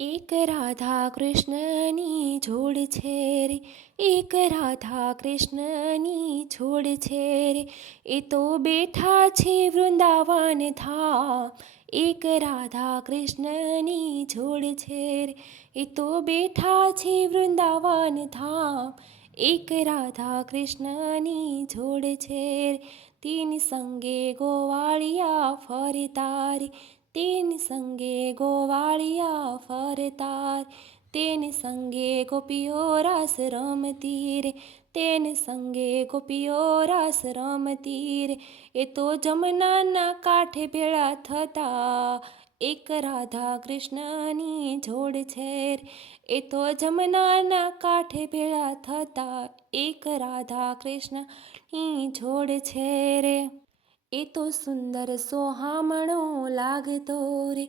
એક રાધા કૃષ્ણની જોડ છે રે, એક રાધા કૃષ્ણની જોડ છે રે, એ તો બેઠા છે વૃંદાવન ધામ. એક રાધા કૃષ્ણની જોડ છે રે, એ તો બેઠા છે વૃંદાવન ધામ. એક રાધા કૃષ્ણની જોડ છે રે, તેની સંગે ગોવાળિયા ફરતા રે, તેની સંગે ગોવાળિયા ફરતા રે, તેની સંગે ગોપીઓ રાસ રમતી રે, તેને સંગે ગોપીઓ રાસ રમતી રે, એ તો જમનાના કાંઠે ભેળા થતા. એક રાધા કૃષ્ણની જોડ છે રે, એ તો જમનાના કાંઠે ભેળા થતા. એક રાધા કૃષ્ણની જોડ છે રે, એ તો સુંદર સોહામણો લાગતો રે,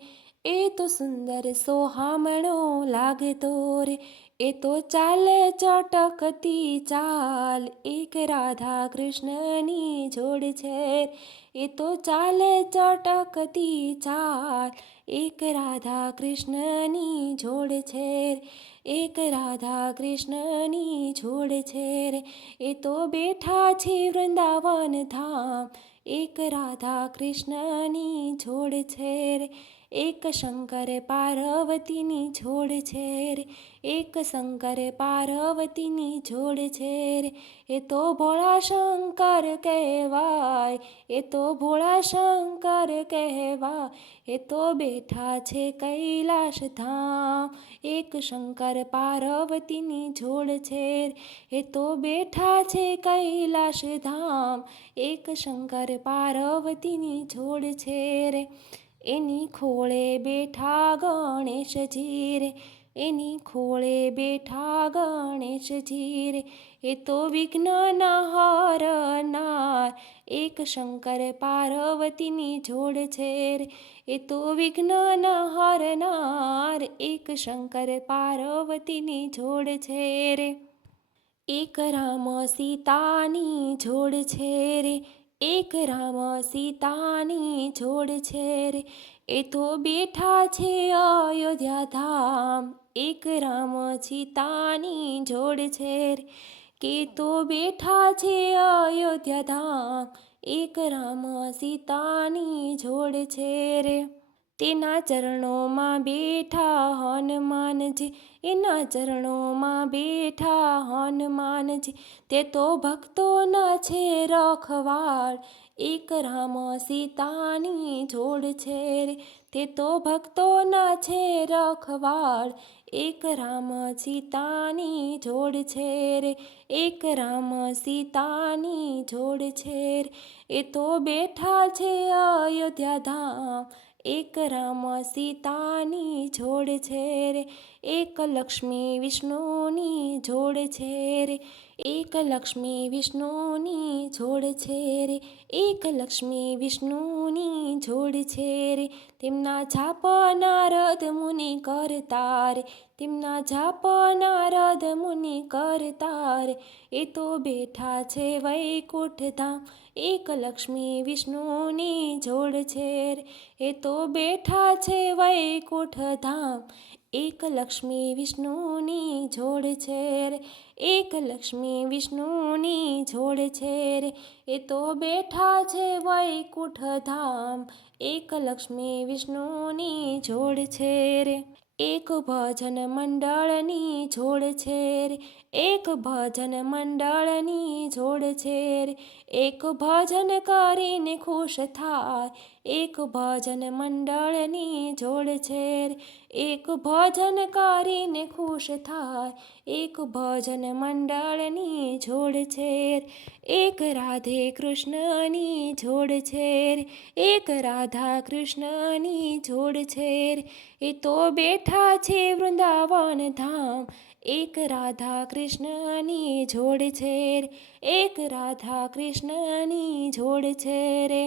એ તો સુંદર સોહામણો લાગતો રે, એ તો ચાલે ચટકતી ચાલ. એક રાધા કૃષ્ણની જોડ છે, એ તો ચાલે ચટકતી ચાલ. એક રાધા કૃષ્ણની જોડ છે, એક રાધા કૃષ્ણની જોડ છે રે, એ તો બેઠા છે વૃંદાવન ધામ. એક રાધા કૃષ્ણની જોડ છે રે, એક શંકર પાર્વતીની જોડ છે રે, એક શંકર પાર્વતીની જોડ છે રે, એ તો ભોળા શંકર કહેવાય, એ તો ભોળા શંકર કહેવાય, એ તો બેઠા છે કૈલાશ ધામ. એક શંકર પાર્વતીની જોડ છે રે, એ તો બેઠા છે કૈલાશ ધામ. એક શંકર પાર્વતીની જોડ છે રે, એની ખોળે બેઠા ગણેશજી રે, એની ખોળે બેઠા ગણેશજી રે, એ તો વિઘ્નના હરનાર. એક શંકર પાર્વતીની જોડ છે રે, એ તો વિઘ્નના હરનાર. એક શંકર પાર્વતીની જોડ છે રે, એક રામ સીતાની જોડ છે રે, એક રામ સીતાની જોડ છે રે, એ તો બેઠા છે અયોધ્યા ધામ. એક રામ સીતાની જોડ છે રે, કે તો બેઠા છે અયોધ્યા ધામ. એક રામ સીતાની જોડ છે રે, તેના ચરણોમાં બેઠા હનુમાનજી, એના ચરણોમાં બેઠા હનુમાનજી, તે તો ભક્તોના છે રખવાળ. એક રામ સીતાની જોડ છે રે, તે તો ભક્તોના છે રખવાળ. એક રામ સીતાની જોડ છે રે, એક રામ સીતાની જોડ છે રે, એ તો બેઠા છે અયોધ્યા ધામ. એક રામ સીતાની જોડ છે રે, એક લક્ષ્મી વિષ્ણુની જોડ છે રે, એક લક્ષ્મી વિષ્ણુની જોડ છે રે, એક લક્ષ્મી વિષ્ણુની જોડ છે રે, તેમના જાપ નારદ મુનિ કરતા રે, તેમના જાપ નારદ મુનિ કરતા રે, એ તો બેઠા છે વૈકુંઠ ધામ. એક લક્ષ્મી વિષ્ણુની જોડ છે રે, એ તો બેઠા છે વૈકુંઠ ધામ. એક લક્ષ્મી વિષ્ણુની જોડ છે રે, એક લક્ષ્મી વિષ્ણુની જોડ છે રે, એ તો બેઠા છે વૈકુંઠ ધામ. એક લક્ષ્મી વિષ્ણુની જોડ છે રે, એક ભજન મંડળની જોડ છે રે, એક ભજન મંડળની જોડ છે રે, એક ભજન કરીને ખુશ થાય. એક ભજન મંડળની જોડ છે રે, એક ભજન કરીને ખુશ થાય. એક ભજન મંડળની જોડ છે રે, એક રાધે કૃષ્ણની જોડ છે રે, એક રાધા કૃષ્ણની જોડ છે રે, એ તો બેઠા છે વૃંદાવન ધામ. એક રાધા કૃષ્ણની જોડ છે રે, એક રાધા કૃષ્ણની જોડ છે રે.